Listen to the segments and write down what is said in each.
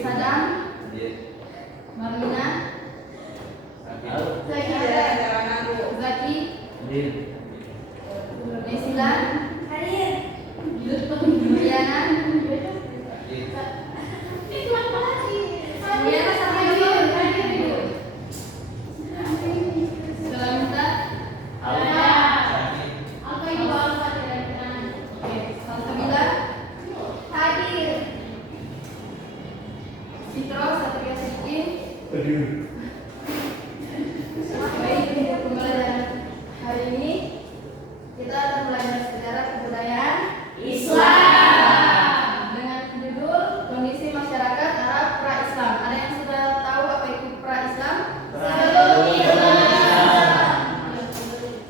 Sadam, Marlina, Zaki, Nesila, Juliana, Juliana sama Ibu. Salamita, Salsabila, Citro, Satria Sikin. Baik, untuk pembelajaran hari ini kita akan belajar sejarah kebudayaan Islam dengan judul kondisi masyarakat Arab pra-Islam. Ada yang sudah tahu apa itu pra-Islam?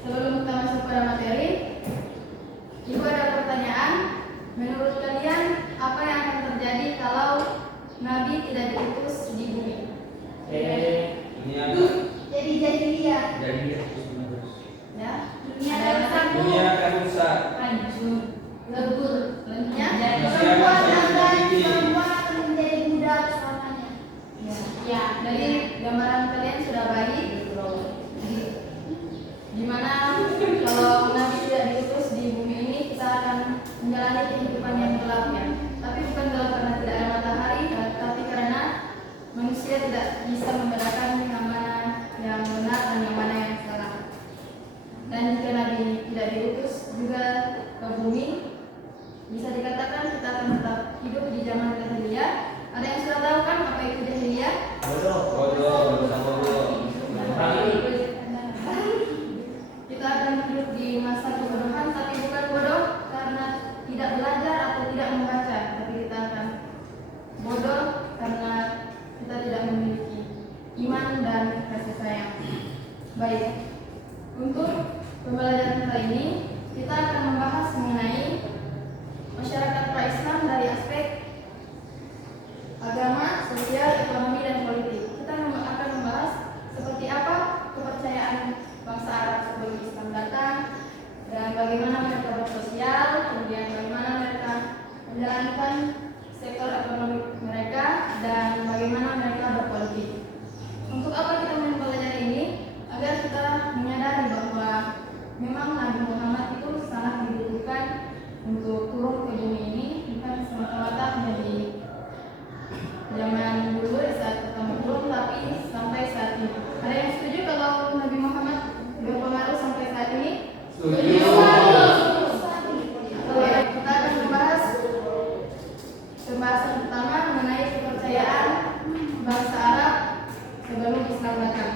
Sebelum kita masuk pada materi, Ibu ada pertanyaan. Menurut kalian apa yang akan terjadi kalau Nabi tidak diutus di bumi? Jadi jahiliyah. Ya. Dunia akan rusak. Hancur, lebur, lenyap. Perempuan akan menjadi budak selamanya. Ya. Dari gambaran kalian sudah baik. Dimana kalau Nabi tidak diutus di bumi ini kita akan menjalani kehidupan yang gelap ya. Tapi bukan gelap karena tidak ada matahari, tapi karena manusia tidak bisa membedakan yang mana yang benar dan yang mana yang salah. Dan jika Nabi tidak diutus juga ke bumi, bisa dikatakan kita akan tetap hidup di zaman jahiliyah. Ada yang sudah tahu kan apa itu jahiliyah? Kita akan hidup di masa kebodohan, tapi bukan bodoh karena tidak belajar atau tidak membaca, tapi kita akan bodoh karena kita tidak memiliki iman dan kasih sayang. Baik, untuk pembelajaran kali ini kita akan membahas mengenai masyarakat pra-Islam dari aspek agama, sosial, ekonomi, dan politik. Kita akan membahas seperti apa kepercayaan bangsa Arab sebelum Islam datang, dan bagaimana mereka bersosial, kemudian bagaimana mereka menjalankan sektor ekonomi mereka, dan bagaimana mereka berpolitik. Untuk apa kita mempelajari ini? Agar kita menyadari bahwa memang Nabi Muhammad itu sangat dibutuhkan untuk turun ke bumi ini, bukan semata-mata menjadi zaman dulu saat pertama turun, tapi sampai saat ini. Ada yang setuju kalau Nabi Muhammad berpengaruh sampai saat ini? Setuju. Kita akan membahas pembahasan pertama mengenai kepercayaan bangsa Arab sebelum Islam datang.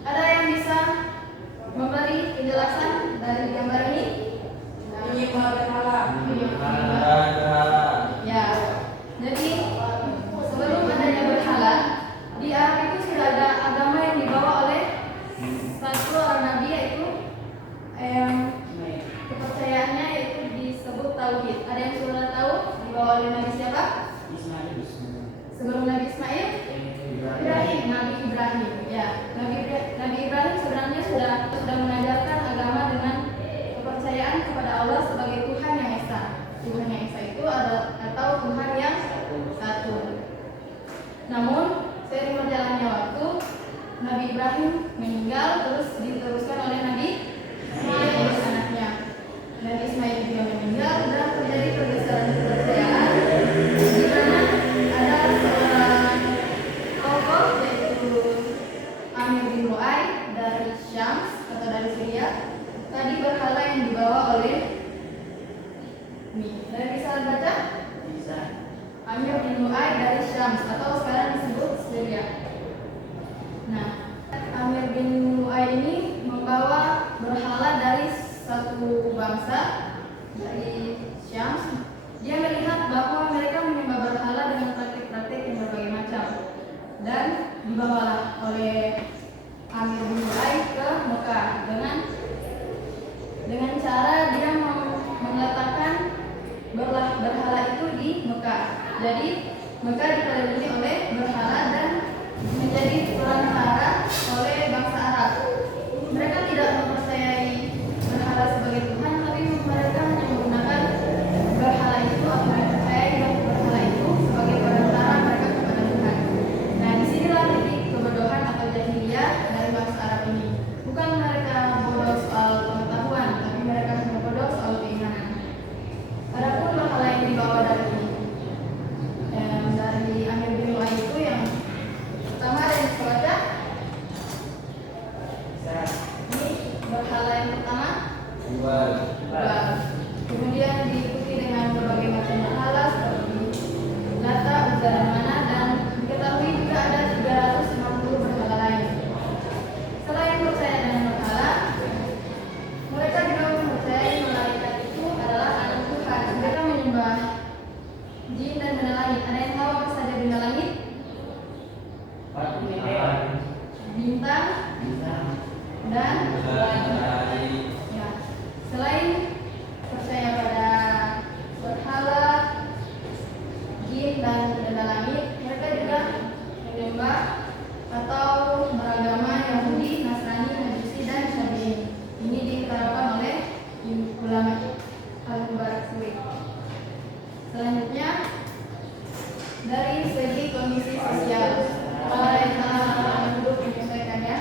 Ada yang bisa memberi penjelasan dari gambar ini? Ya. Jadi sebelum adanya berhala, di Arab itu sudah ada agama yang dibawa oleh satu orang nabi, yaitu kepercayaannya yaitu disebut tauhid. Ada yang sudah tahu dibawa oleh Nabi siapa? Sebelum Nabi Ismail? Nabi Ibrahim. Ya, Nabi Ibrahim sebenarnya sudah mengajarkan agama dengan kepercayaan kepada Allah sebagai Tuhan yang esa. Tuhan yang esa itu atau Tuhan yang satu. Namun seiring berjalannya waktu, Nabi Ibrahim meninggal, terus diteruskan oleh Nabi Ismail anaknya. Nabi Ismail juga meninggal dan terjadi pergeseran kepercayaan di mana ada seorang tokoh yaitu Amir bin Lu'ay dari Syams atau dari Syria. Tadi berhala yang dibawa oleh Dari bisa baca? Bisa. Amir bin Lu'ay dari Syams atau sekarang disebut Syria. Nah, Amir bin Lu'ay ini membawa berhala dari satu bangsa dari Syams. Dia melihat bahwa mereka menyembah berhala dengan praktik-praktik yang berbagai macam, dan dibawalah oleh Amir bin Lu'ay ke Mekah dengan cara dia meletakkan berhala itu di Mekah. Jadi Mekah dikelilingi oleh berhala dan menjadi perantara oleh bangsa Arab. Mereka tidak mempercayai berhala sebagai Tuhan, tapi mereka hanya menggunakan berhala itu atau mempercayai berhala itu sebagai perantara atau beragama Yahudi, Nasrani, Majusi, dan Syafi'i. Ini diterapkan oleh ulama Al-Mubarak Furi. Selanjutnya dari segi kondisi sosial, yang telah duduk menyesuaikan ya.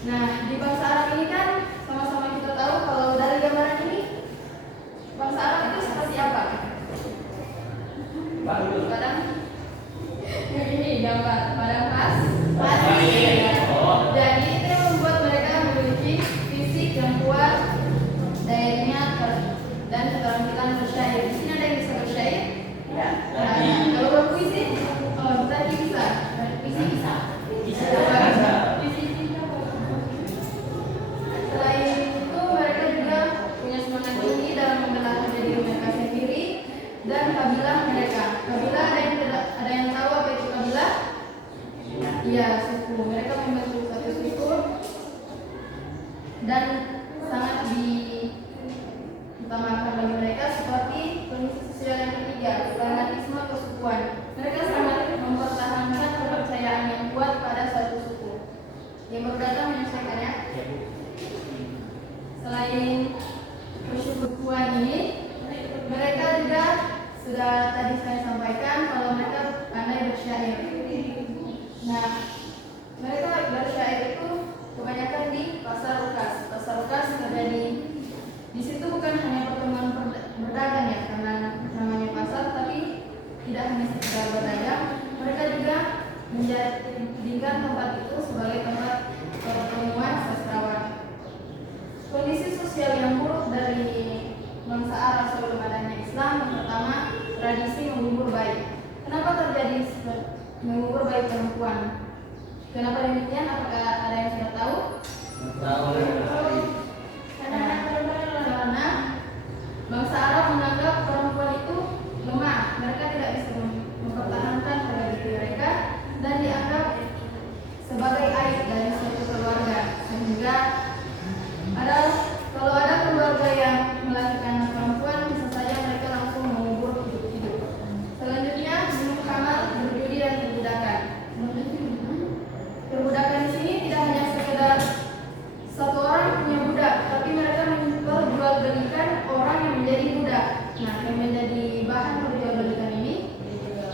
Nah, di bangsa Arab ini kan sama-sama kita tahu kalau dari gambaran ini bangsa Arab itu seperti apa? Padang ini gambar padang pasir. Jadi itu yang membuat mereka memiliki fisik yang kuat, daya ingat dan keterampilan bersyair. Di sini ada yang bisa bersyair? Ya. Nah, kalau berpuisi, tadi bisa. Puisi bisa. Puisi bisa. Selain itu mereka juga punya semangat tinggi dalam membela diri mereka sendiri dan kabilah mereka. Kabilah ada yang tahu apa itu kabilah? Iya, suku. Mereka membentuk satu suku dan sangat diutamakan bagi mereka seperti kondisi sosial yang ketiga, fanatisme kesukuan. Mereka sangat mempertahankan kepercayaan yang kuat pada satu suku. Yang berdatang menyelesaikannya. Selain kesukuan ini, mereka juga sudah tadi saya sampaikan kalau mereka pandai bersyair. Nah, mereka bersyair itu kebanyakan di pasar Ukas. Pasar Ukas terjadi di situ bukan hanya pertemuan berdagang ya, karena namanya pasar, tapi tidak hanya sekedar berdagang. Mereka juga menjadikan tempat itu sebagai tempat pertemuan sastrawan. Kondisi sosial yang buruk dari bangsa Arab sebelum adanya Islam, yang pertama tradisi mengubur bayi. Kenapa terjadi mengubur bayi perempuan? Kenapa demikian? Apakah ada yang sudah tahu? Karena bangsa Arab menganggap perempuan itu lemah. Mereka tidak bisa mempertahankan harga diri mereka dan dianggap sebagai aib dari suatu keluarga. Sehingga kalau ada keluarga yang melahirkan perempuan, bisa saja mereka langsung mengubur hidup-hidup. Selanjutnya, minum khamar, berjudi dan perbudakan. Perbudakan di sini tidak hanya sekedar satu orang punya budak, tapi mereka memperjualbelikan orang yang menjadi budak. Nah, yang menjadi bahan perjualbelikan ini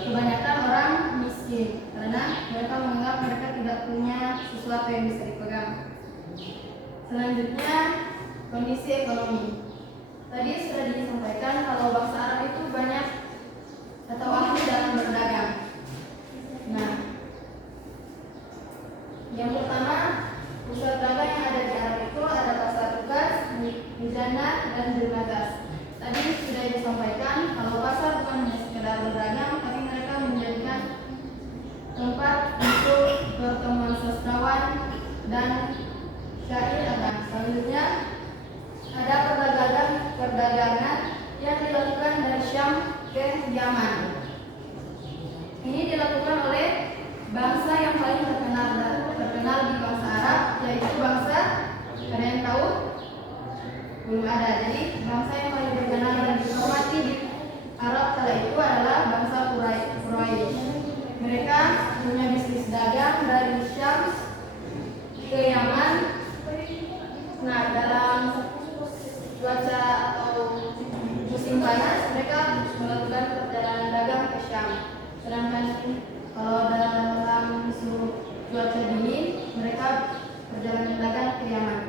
kebanyakan orang miskin, karena mereka menganggap mereka tidak punya sesuatu yang bisa dipegang. Selanjutnya, kondisi ekonomi. Tadi sudah disampaikan kalau bangsa Arab itu banyak atau ahli dalam berdagang. Nah, yang pertama, pusat dagang yang ada di Arab itu ada pasar Ukas, Mizanah, dan Jumazas. Tadi sudah disampaikan kalau pasar bukan hanya sekedar berdagang, tapi mereka menjadikan tempat untuk pertemuan sastrawan dan syair. Selanjutnya ada perdagangan yang dilakukan dari Syam ke Yaman. Ini dilakukan oleh bangsa yang paling terkenal di bangsa Arab, yaitu bangsa, ada yang tahu? Belum ada. Jadi bangsa yang paling terkenal dan dihormati di Arab kala itu adalah bangsa Quraisy. Mereka punya bisnis dagang dari Syam ke Yaman. Nah, dalam cuaca atau musim panas mereka melakukan perjalanan dagang ke Syam. Sedangkan kalau dalam cuaca dingin mereka perjalanan dagang ke Yaman.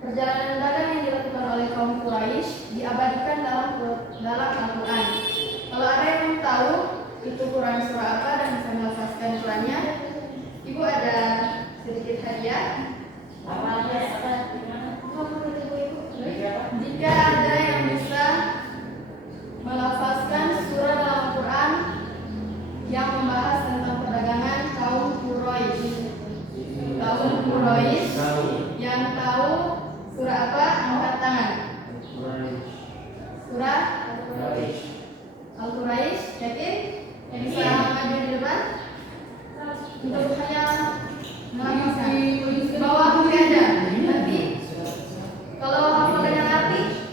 Perjalanan dagang yang dilakukan oleh kaum Quraisy diabadikan dalam Al-Quran. Kalau ada yang tahu itu Quran surah apa dan bisa melafazkan Qurannya, Ibu ada sedikit hadiah. Jika ada yang bisa melafazkan surah dalam Quran yang membahas tentang perdagangan kaum Quraisy yang tahu surah apa, angkat tangan. Surah Al-Quraisy, yakin? Yang bisa maju di depan untuk hanya melafazkan. Bawah mungkin ada. Nanti kalau hafal dengan arti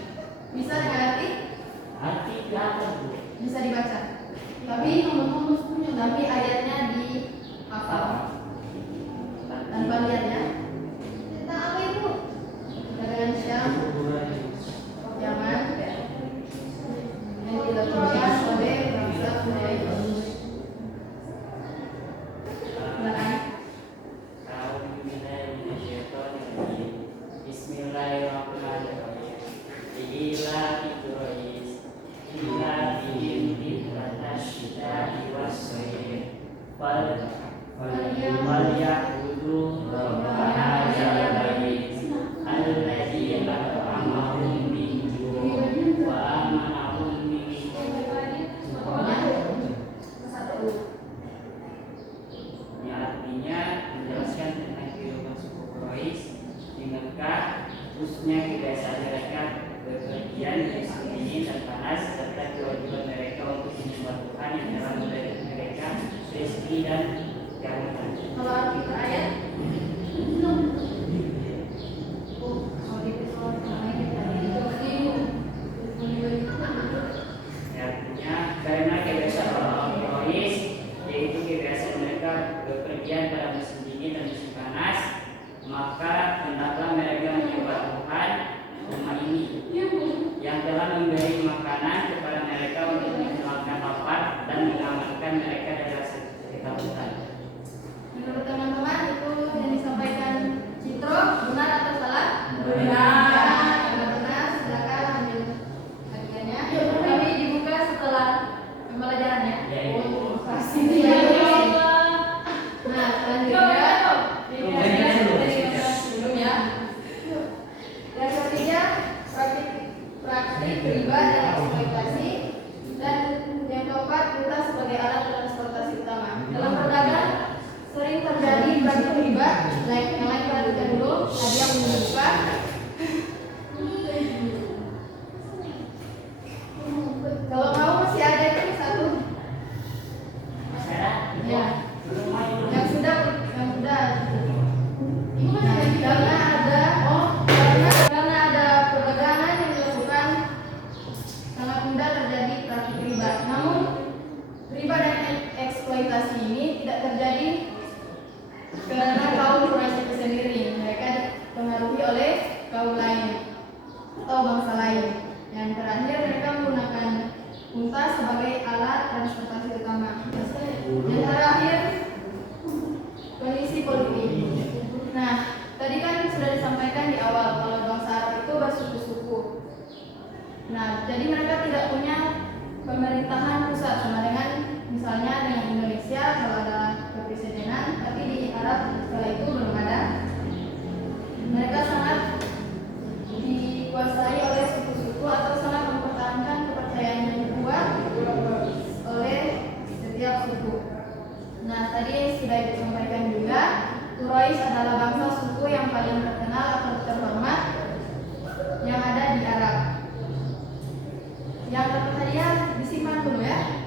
liya'budu rabb hadzal bait alladzi at'amahum min ju' wa amanahum min Ini artinya menjelaskan tentang kehidupan suku Quraisy di Mekah, khususnya kebiasaan mereka bepergian dari dingin dan panas, serta kewajiban mereka untuk menyembah Tuhan yang telah memberi mereka rezeki dan keamanan. Kalau arti per ayat Artinya karena kebiasaan orang Quraisy, yaitu kebiasaan mereka bepergian pada musim dingin dan musim panas, maka hendaklah mereka menyembah Tuhan rumah ini yang telah memberi makanan kepada mereka untuk menghilangkan lapar dan mengamankan mereka dari rasa ketakutan. menurut teman-teman itu yang disampaikan Citro benar atau salah? Benar. Karena benar, silakan ambil hadiahnya. Kami dibuka setelah pembelajarannya. Ya, Ibu. Pasti. Nah, selanjutnya belum ya. Yang ketiga, praktik riba dan eksploitasi. Dan yang keempat, kita sebagai alat transportasi utama. Dalam berdagang sering terjadi praktik riba. Yang lain perhatikan dulu. Hadiah membuka. Kalau mau masih ada itu satu. Masalah? Ya. Yang sudah. Karena ada perdagangan yang dilakukan sangat mudah terjadi praktik riba. Namun riba dan eksploitasi ini tidak terjadi karena kaum Quraisy itu sendiri. Mereka dipengaruhi oleh kaum lain atau bangsa lain. Yang terakhir, mereka menggunakan unta sebagai alat transportasi utama. Yang terakhir, kondisi politik. Nah, tadi kan sudah disampaikan di awal kalau bangsa Arab itu bersuku-suku. Nah, jadi mereka tidak punya pemerintahan pusat sama dengan misalnya dengan Indonesia kalau ada kepresidenan, tapi di Arab kala itu belum ada. Mereka sangat dikuasai oleh suku-suku atau sangat mempertahankan kepercayaan yang kuat oleh setiap suku. Nah, tadi sudah disampaikan juga, Quraisy adalah bangsa suku yang paling terkenal atau terhormat yang ada di Arab. Yang dapat hadiah disimpan dulu ya.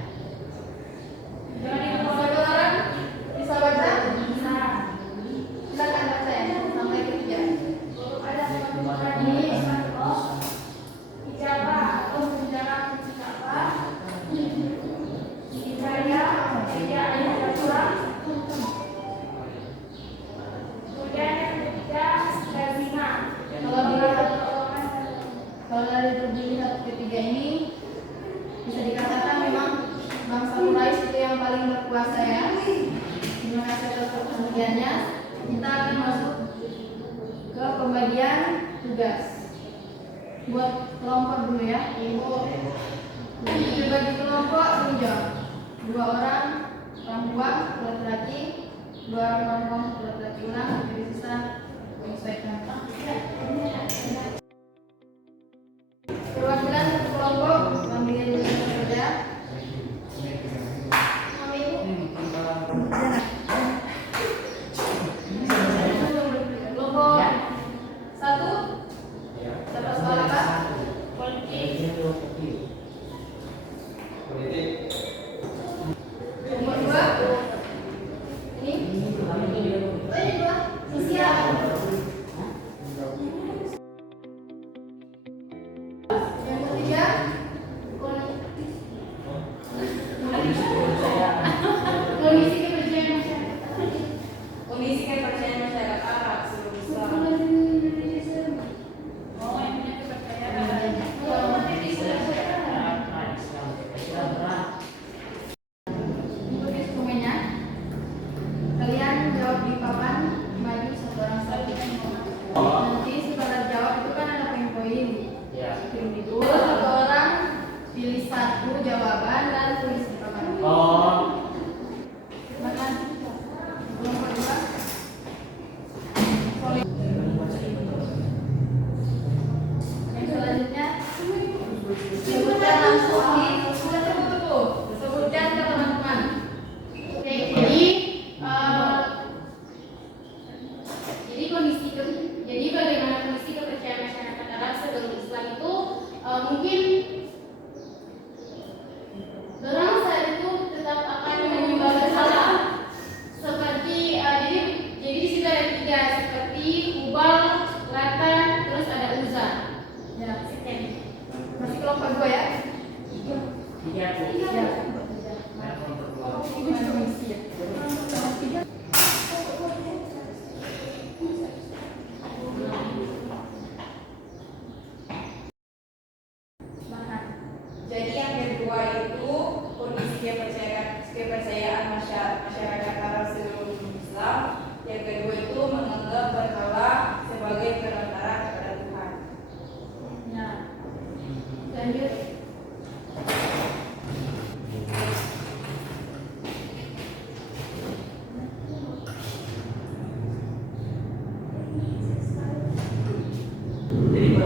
Jangan dibawa orang. Bisa baca? Bisa. Silakan baca ya sampai ketiga. Ada ini ijabah atau menjalankan ijabah. Hidayah, ayat surah. Kemudian yang ketiga lazimah. Kalau dilihat ketiga ini bisa dikatakan memang bangsa Quraisy itu yang paling berkuasa ya. Terima kasih atas perhatiannya. Kita akan masuk ke pembagian tugas. Buat kelompok dulu ya. Ibu dibagi kelompok menjawab. 2 orang perempuan laki-laki, 2 orang perempuan laki-laki ulang, jadi sisa menyesuaikan. Perwakilan satu kelompok ambil saja. Kelompok 1 dapat soal apa? Politik. Kelompok 2 ini sosial. Yang ketiga kondisi kepercayaan masyarakat. Kondisi kepercayaan masyarakat Arab seluruh Islam. Oh, yang punya kepercayaan. Untuk semuanya, kalian jawab di papan, maju satu orang satu. Nanti setelah jawab itu kan ada poin-poin. Ya. Itu satu orang pilih satu jawaban dan tulis di papan. Oh. Nah,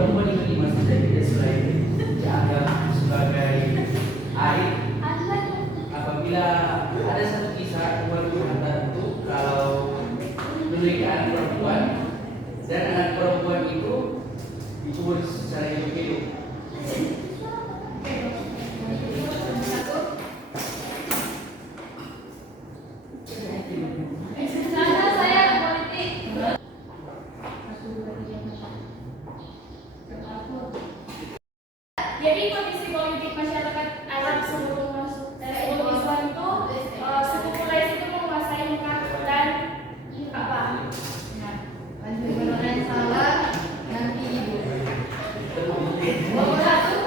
perempuan itu di masa jahiliyah selain dianggap sebagai aib, apabila ada satu kisah umat Tuhan tertentu kalau memiliki anak perempuan dan anak perempuan itu dikubur secara hidup-hidup. Karena saya politik. Jadi kondisi politik masyarakat Arab sebelum masuk sebelum Islam itu suku Quraisy itu menguasai Mekah dan apa? Lanjut mengenai salah nanti ibu. Nomor satu.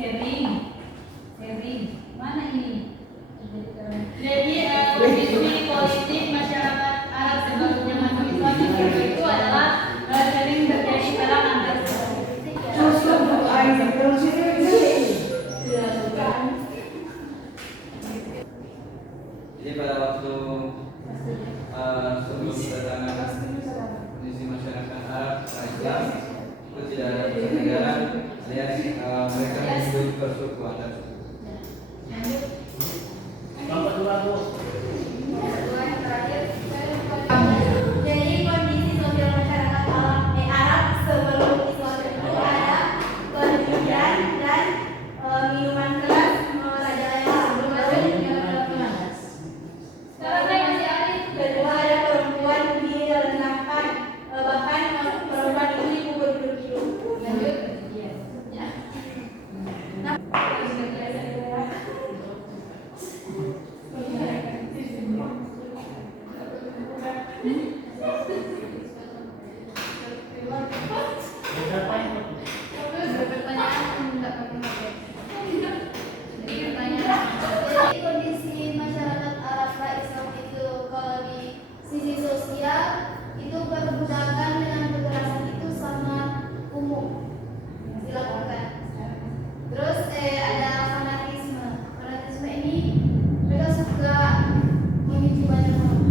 Sharing. Mana ini? Jadi kondisi politik masyarakat Arab sebelum zaman Islam itu adalah sharing terjadi perang antar suku. Jadi pada waktu sebelum kedatangan kondisi masyarakat Arab Islam itu tidak ada negara alias mereka hidup bersuku antar suku. Jadi kondisi sosial masyarakat Arab sebelum Islam itu ada pendidikan dan minuman keras merajalela. Sekarang saya masih ada. Kedua ada perempuan direndahkan, bahkan perempuan itu dikubur hidup-hidup. Lanjut. Jadi kondisi masyarakat Arab Islam itu kalau di sisi sosial itu perbudakan dengan kekerasan itu sangat umum dilakukan. Terus ada fanatisme. Fanatisme ini mereka suka memicu banyak orang.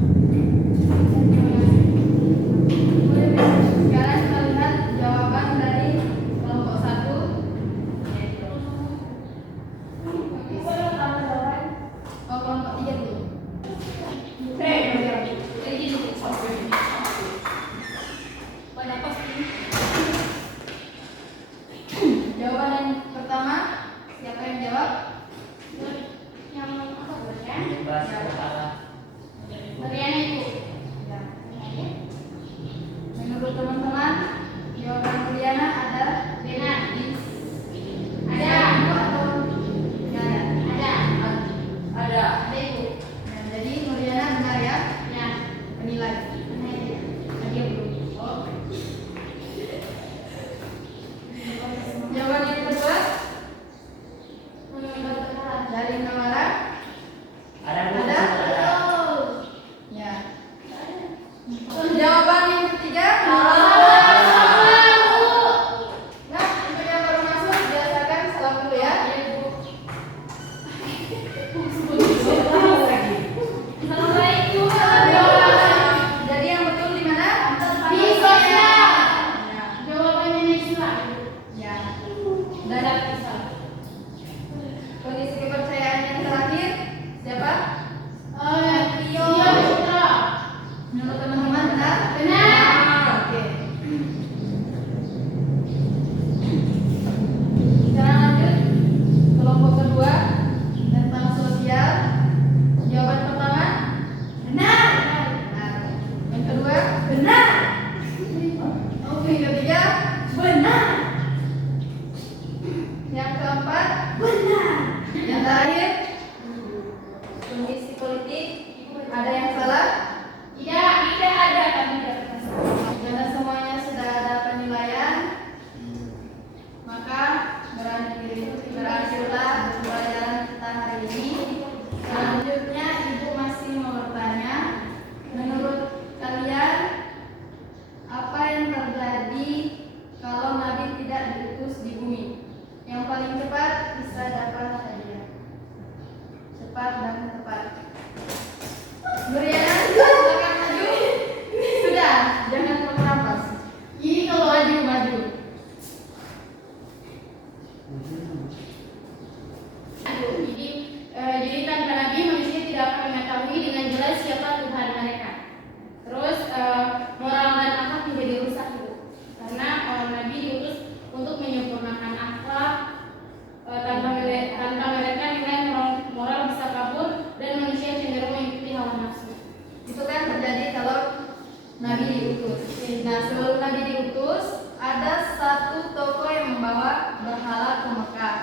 Nabi diutus. Nah, sebelum Nabi diutus, ada satu tokoh yang membawa berhala ke Mekah.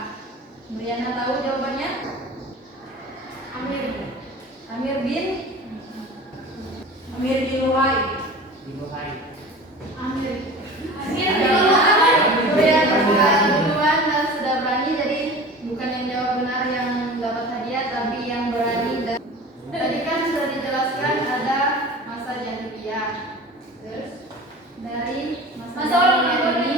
Briana tahu jawabannya? Amir bin Luhai. Briana bukan duluan dan sudah berani, jadi bukan yang jawab benar yang dapat hadiah, tapi yang berani. Dan tadi kan sudah dijelaskan ada masa jahiliyah. Terus dari masa jahiliyah ini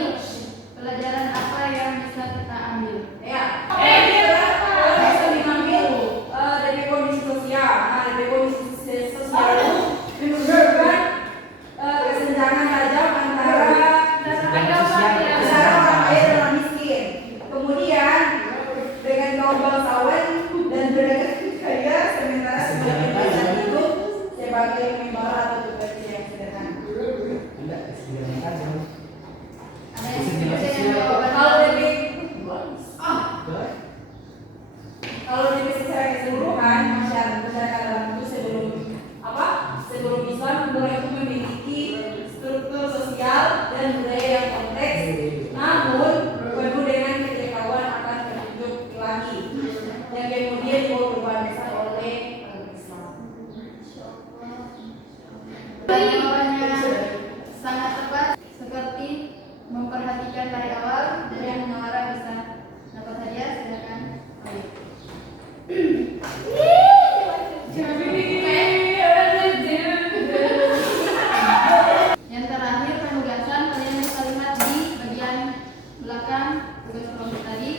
pelajaran apa yang bisa kita ambil? Ya. Bisa diambil dari kondisi sosial. Nah, dari kondisi sosial itu menyebabkan kesenjangan tajam antara orang kaya dan orang miskin. Kemudian dengan kaum bangsawan dan beragam kaya, sementara sebagian besar itu sebagai membara atau bekerja yang sederhana. Ada yang setuju dengan jawaban Kalau dari secara keseluruhan masyarakat dalam itu sebelum Islam mulai memiliki struktur sosial dan budaya yang kompleks, namun penuh dengan ketidaktahuan akan petunjuk ilahi yang kemudian dibawa perubahan besar oleh Islam. jawabannya sangat tepat, seperti memperhatikan dari awal. Dari yang menawar bisa dapat hadiah, silakan. Yang terakhir, penugasan kalian bisa lihat di bagian belakang tugas kelompok tadi.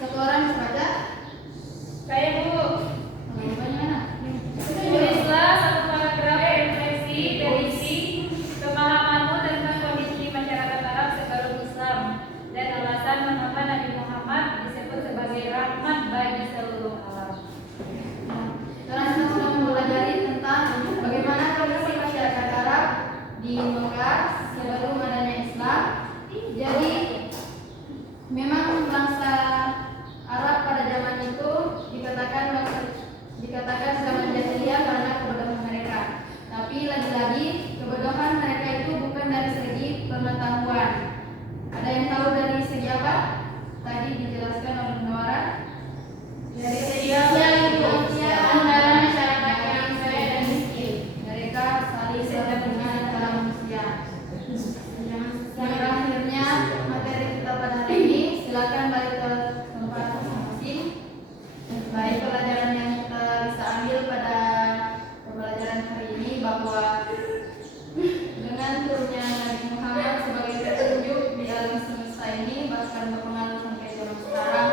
Satu orang bisa baca. Saya Bu, Jawabannya mana? tulislah satu paragraf refleksi dari isi pemahamanmu tentang kondisi masyarakat Arab sebelum Islam dan alasan mengapa Nabi Muhammad disebut sebagai rahmat bagi seluruh alam. Sekarang kita sudah mempelajari tentang bagaimana kondisi masyarakat Arab di Mekah sebelum adanya Islam. Jadi memang bangsa Arab pada zaman itu dikatakan zaman jahiliyah karena kebodohan mereka. Tapi lagi-lagi kebodohan mereka itu bukan dari segi pengetahuan. Ada yang tahu dari segi apa? Tadi dijelaskan oleh Nora. Dari segi antara masyarakat yang kaya dan miskin. Mereka saling dengan antara manusia. Yang terakhirnya materi kita pada hari ini, silakan balik ke tempat masing-masing. Baik, pelajaran yang kita bisa ambil pada pembelajaran hari ini bahwa dengan turunnya Nabi Muhammad sebagai petunjuk di alam semesta ini bahkan berpengaruh sampai zaman sekarang,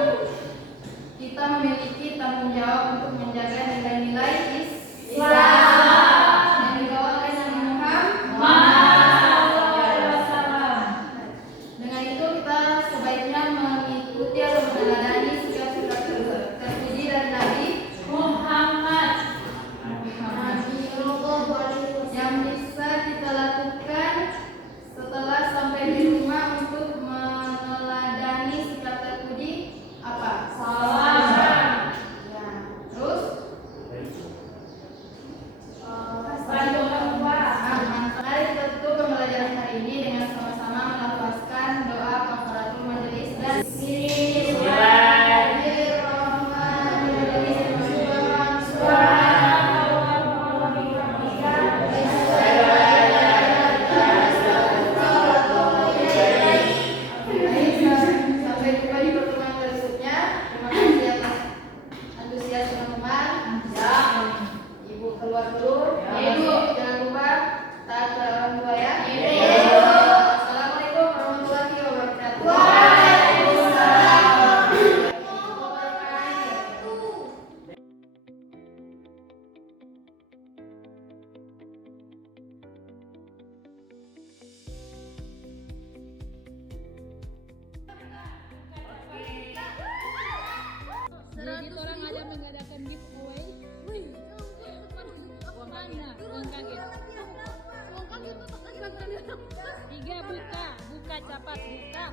kita memiliki tanggung jawab untuk menjaga nilai-nilai Islam yang dibawa oleh Nabi Muhammad. Dengan itu kita sebaiknya mengikuti atau meneladani sikap-sikap terpuji dari Nabi Muhammad. yang bisa kita lakukan setelah sampai di rumah untuk meneladani sikap terpuji apa? Salam. Ya. Terus Bantu orang tua. mari kita tutup pembelajaran hari ini dengan sama-sama melafazkan doa kafaratul majelis dan sampai jumpa di pertemuan berikutnya. Terima kasih atas antusias teman-teman. Ibu keluar dulu. Ibu jangan lupa taat pada orang tua ya. Assalamualaikum warahmatullahi wabarakatuh. Jadi orang ada mengadakan giveaway. Mana? Uang kaget. Tiga buka cepat buka.